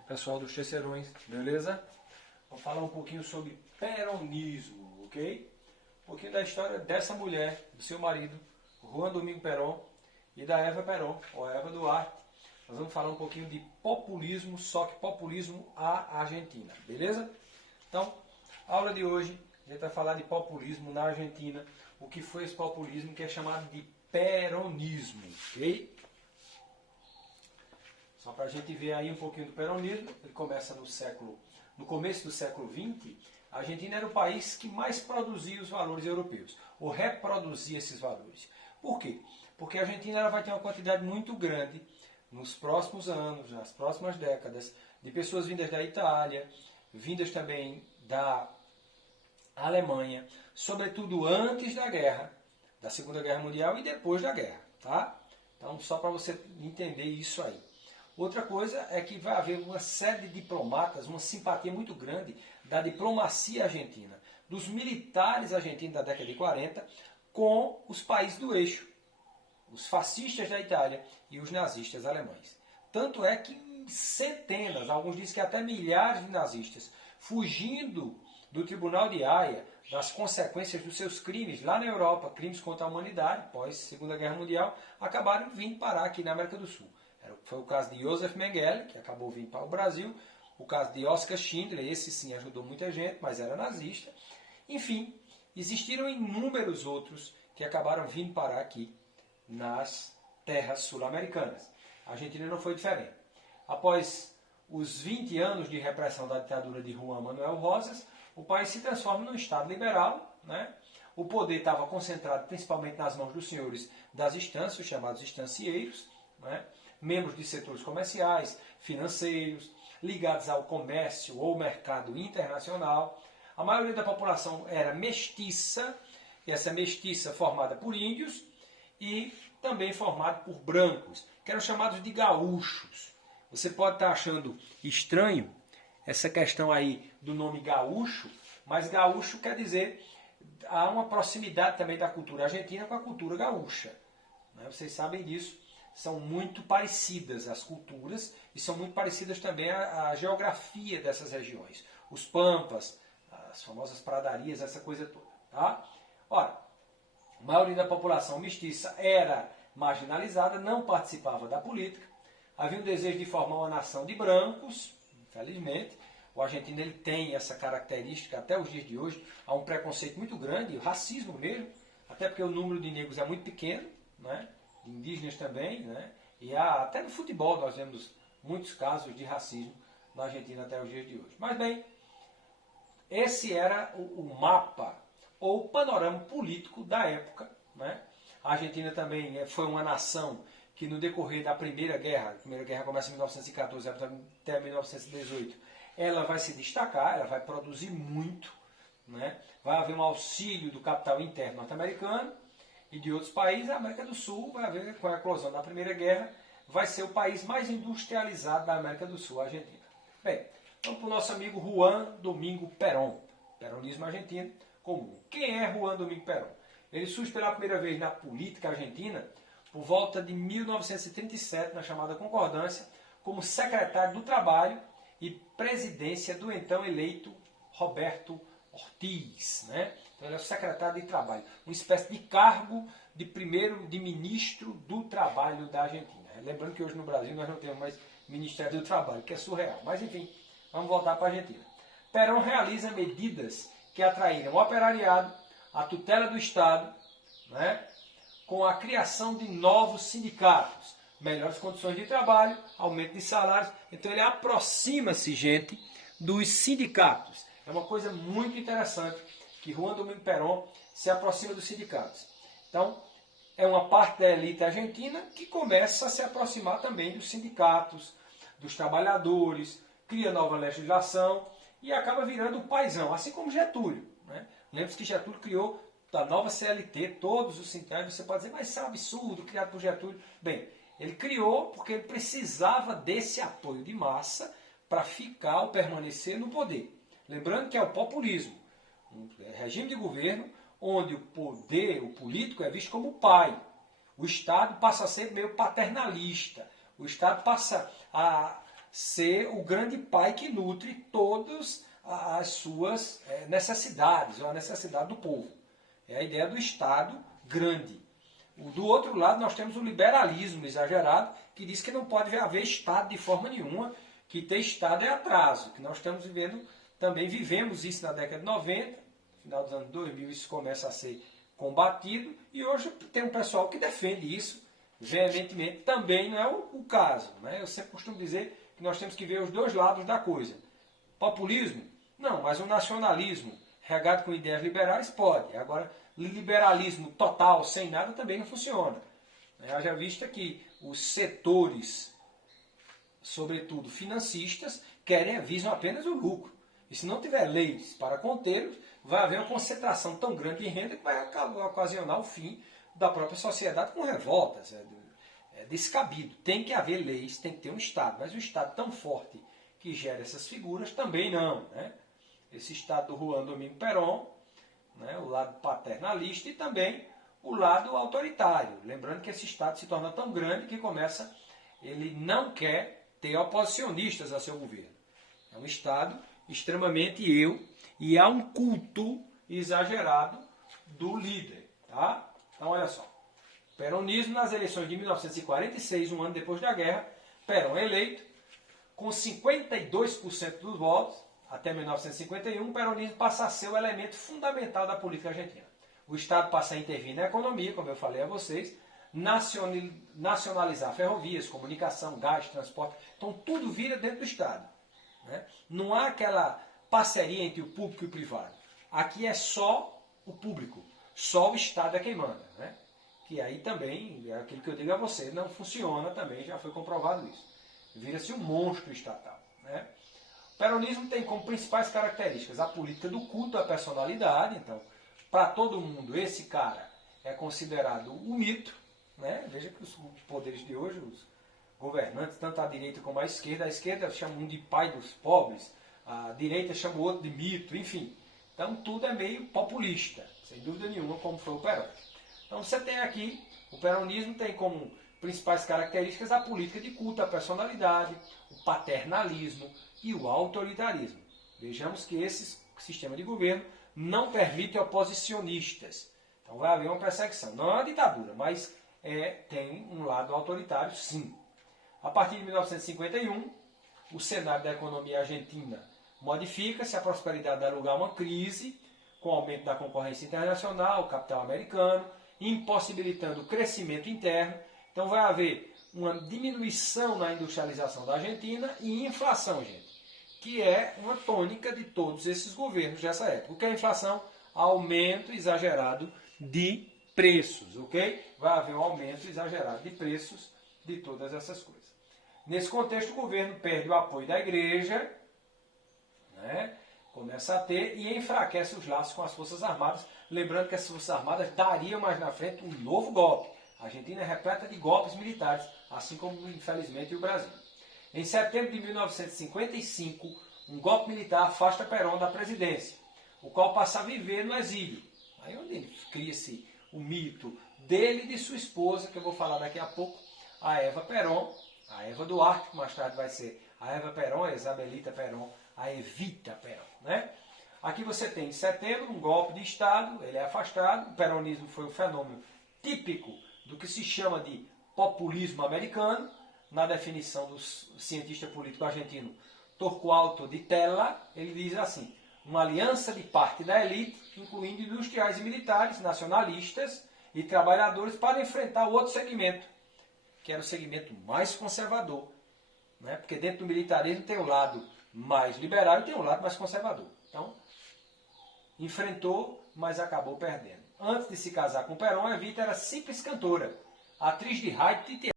Pessoal dos Terceirões, beleza? Vou falar um pouquinho sobre peronismo, ok? Um pouquinho da história dessa mulher, do seu marido, Juan Domingo Perón, e da Eva Perón, ou Eva Duarte. Nós vamos falar um pouquinho de populismo, só que populismo à Argentina, beleza? Então, a aula de hoje, a gente vai falar de populismo na Argentina, o que foi esse populismo que é chamado de peronismo, ok? Só para a gente ver aí um pouquinho do peronismo, ele começa no começo do século XX, a Argentina era o país que mais produzia os valores europeus, ou reproduzia esses valores. Por quê? Porque a Argentina ela vai ter uma quantidade muito grande, nos próximos anos, nas próximas décadas, de pessoas vindas da Itália, vindas também da Alemanha, sobretudo antes da guerra, da Segunda Guerra Mundial e depois da guerra, tá? Então, só para você entender isso aí. Outra coisa é que vai haver uma série de diplomatas, uma simpatia muito grande da diplomacia argentina, dos militares argentinos da década de 40, com os países do eixo, os fascistas da Itália e os nazistas alemães. Tanto é que centenas, alguns dizem que até milhares de nazistas, fugindo do Tribunal de Haia, das consequências dos seus crimes lá na Europa, crimes contra a humanidade, pós Segunda Guerra Mundial, acabaram vindo parar aqui na América do Sul. Foi o caso de Josef Mengele, que acabou vindo para o Brasil, o caso de Oskar Schindler, esse sim ajudou muita gente, mas era nazista. Enfim, existiram inúmeros outros que acabaram vindo parar aqui nas terras sul-americanas. A Argentina não foi diferente. Após os 20 anos de repressão da ditadura de Juan Manuel Rosas, o país se transforma num Estado liberal, né? O poder estava concentrado principalmente nas mãos dos senhores das instâncias, os chamados estancieiros, né? Membros de setores comerciais, financeiros, ligados ao comércio ou mercado internacional. A maioria da população era mestiça, e essa mestiça formada por índios e também formada por brancos, que eram chamados de gaúchos. Você pode estar achando estranho essa questão aí do nome gaúcho, mas gaúcho quer dizer, há uma proximidade também da cultura argentina com a cultura gaúcha. Vocês sabem disso. São muito parecidas as culturas e são muito parecidas também a geografia dessas regiões. Os pampas, as famosas pradarias, essa coisa toda. Tá? Ora, a maioria da população mestiça era marginalizada, não participava da política. Havia um desejo de formar uma nação de brancos, infelizmente. O argentino ele tem essa característica até os dias de hoje. Há um preconceito muito grande, o racismo mesmo, até porque o número de negros é muito pequeno, né? Indígenas também, né? E até no futebol nós vemos muitos casos de racismo na Argentina até os dias de hoje. Mas bem, esse era o mapa ou o panorama político da época, né? A Argentina também foi uma nação que no decorrer da Primeira Guerra começa em 1914 até 1918, ela vai se destacar, ela vai produzir muito, né? Vai haver um auxílio do capital interno norte-americano, e de outros países. A América do Sul vai haver, com a eclosão da Primeira Guerra, vai ser o país mais industrializado da América do Sul, a Argentina. Bem, vamos para o nosso amigo Juan Domingo Perón, peronismo argentino comum. Quem é Juan Domingo Perón? Ele surge pela primeira vez na política argentina por volta de 1937, na chamada Concordância, como secretário do Trabalho e presidência do então eleito Roberto Ortiz, né? Então ele é o secretário de Trabalho, uma espécie de cargo de ministro do Trabalho da Argentina. Lembrando que hoje no Brasil nós não temos mais Ministério do Trabalho, que é surreal. Mas enfim, vamos voltar para a Argentina. Perón realiza medidas que atraíram o operariado, a tutela do Estado, né? Com a criação de novos sindicatos, melhores condições de trabalho, aumento de salários. Então ele aproxima-se, gente, dos sindicatos. É uma coisa muito interessante que Juan Domingo Perón se aproxima dos sindicatos. Então, é uma parte da elite argentina que começa a se aproximar também dos sindicatos, dos trabalhadores, cria nova legislação e acaba virando o paizão, assim como Getúlio, né? Lembre-se que Getúlio criou a nova CLT, todos os sindicatos. Você pode dizer, mas isso é um absurdo, criado por Getúlio. Bem, ele criou porque ele precisava desse apoio de massa para ficar ou permanecer no poder. Lembrando que é o populismo, um regime de governo onde o poder, o político, é visto como pai. O Estado passa a ser meio paternalista. O Estado passa a ser o grande pai que nutre todas as suas necessidades, ou a necessidade do povo. É a ideia do Estado grande. Do outro lado, nós temos o liberalismo exagerado, que diz que não pode haver Estado de forma nenhuma, que ter Estado é atraso, que nós estamos vivendo, também vivemos isso na década de 90, final dos anos 2000 isso começa a ser combatido, e hoje tem um pessoal que defende isso veementemente, também não é o caso. Né? Eu sempre costumo dizer que nós temos que ver os dois lados da coisa. Populismo? Não, mas o nacionalismo regado com ideias liberais pode. Agora, liberalismo total, sem nada, também não funciona. Haja vista que os setores, sobretudo financistas, visam apenas o lucro. E se não tiver leis para contê-los, vai haver uma concentração tão grande de renda que vai ocasionar o fim da própria sociedade com revoltas. É descabido. Tem que haver leis, tem que ter um Estado. Mas um Estado tão forte que gera essas figuras também não. Né? Esse Estado do Juan Domingo Perón, né, o lado paternalista e também o lado autoritário. Lembrando que esse Estado se torna tão grande que ele não quer ter oposicionistas a seu governo. É um Estado extremamente e há um culto exagerado do líder. Tá? Então, olha só. Peronismo nas eleições de 1946, um ano depois da guerra, Perón eleito, com 52% dos votos, até 1951, o peronismo passa a ser o elemento fundamental da política argentina. O Estado passa a intervir na economia, como eu falei a vocês, nacionalizar ferrovias, comunicação, gás, transporte. Então, tudo vira dentro do Estado. Né? Não há aquela parceria entre o público e o privado. Aqui é só o público, só o Estado é quem manda. Né? Que aí também, é aquilo que eu digo a você, não funciona também, já foi comprovado isso. Vira-se um monstro estatal. Né? O peronismo tem como principais características a política do culto à personalidade. Então, para todo mundo, esse cara é considerado um mito. Né? Veja que os poderes de hoje, os governantes, tanto a direita como a esquerda chama um de pai dos pobres, a direita chama o outro de mito, enfim. Então, tudo é meio populista, sem dúvida nenhuma, como foi o Perón. Então, você tem aqui, o peronismo tem como principais características a política de culto à personalidade, o paternalismo e o autoritarismo. Vejamos que esse sistema de governo não permite oposicionistas. Então vai haver uma perseguição. Não é uma ditadura, mas tem um lado autoritário, sim. A partir de 1951, o cenário da economia argentina modifica-se, a prosperidade dá lugar a uma crise, com o aumento da concorrência internacional, capital americano, impossibilitando o crescimento interno. Então vai haver uma diminuição na industrialização da Argentina e inflação, gente, que é uma tônica de todos esses governos dessa época. O que é inflação? Aumento exagerado de preços, ok? Vai haver um aumento exagerado de preços de todas essas coisas. Nesse contexto, o governo perde o apoio da igreja, né? Começa a ter e enfraquece os laços com as Forças Armadas. Lembrando que as Forças Armadas dariam mais na frente um novo golpe. A Argentina é repleta de golpes militares, assim como, infelizmente, o Brasil. Em setembro de 1955, um golpe militar afasta Perón da presidência, o qual passa a viver no exílio. Aí onde cria-se o mito dele e de sua esposa, que eu vou falar daqui a pouco, a Eva Perón, a Eva Duarte, que mais tarde vai ser a Eva Perón, a Isabelita Perón, a Evita Perón. Né? Aqui você tem, em setembro, um golpe de Estado, ele é afastado, o peronismo foi um fenômeno típico do que se chama de populismo americano, na definição do cientista político argentino Torquato Di Tella, ele diz assim: uma aliança de parte da elite, incluindo industriais e militares, nacionalistas e trabalhadores, para enfrentar o outro segmento, que era o segmento mais conservador. Né? Porque dentro do militarismo tem o lado mais liberal e tem o lado mais conservador. Então, enfrentou, mas acabou perdendo. Antes de se casar com Perón, Evita era simples cantora, atriz de rádio e teatro.